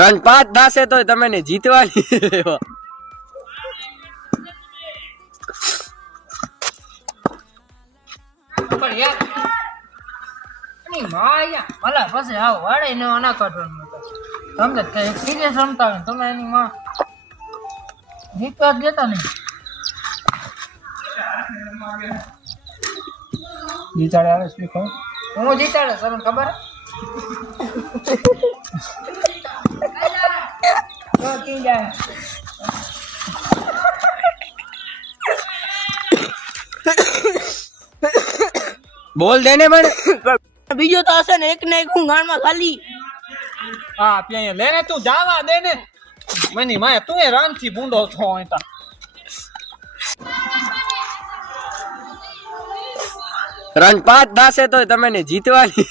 run 5 થાશે તો તમે ને જીતવાની પણ યાર ની માયા ભલા પછી આવ વાડે ને ના કાઢવાનું સમજે કે સિરિયસ રમતા હોય તમે એની માં જીતવા દેતા નહીં જીતાડે આવે શું કહું હું જીતાડે સર ખબર તો કી જાય બોલ દેને મને બીજો તો હશે ને એક ને એક હું ગાનમાં ખાલી હા ત્યાં લેને તું જાવા દે ને મની માયા તું એ રાન થી ભૂંડો છો અહીંતા રન 5 થાશે તો તમે ને જીતવાની